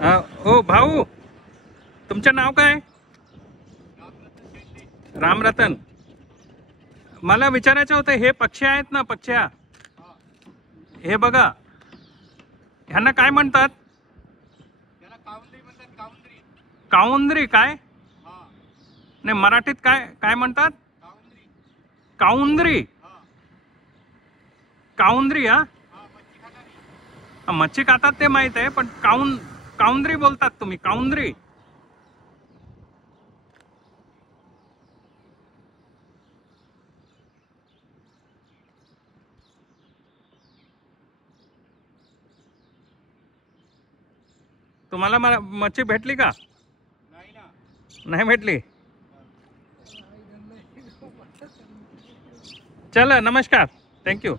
ओ भाऊ, तुमचं नाव काय? रामरतन. मला विचारायचं होतं, हे पक्षी आहेत ना, पक्ष्या, हे बघा, ह्यांना काय म्हणतात? काउंद्री. काय नाही, मराठीत काय काय म्हणतात? काउंद्री. काउंद्री. मच्छी खातात ते माहित आहे, पण काउंद्री बोलतात तुम्ही? काउंद्री. तुम्हाला मच्छी भेटली का? नाही भेटली. चला, नमस्कार, थँक्यू.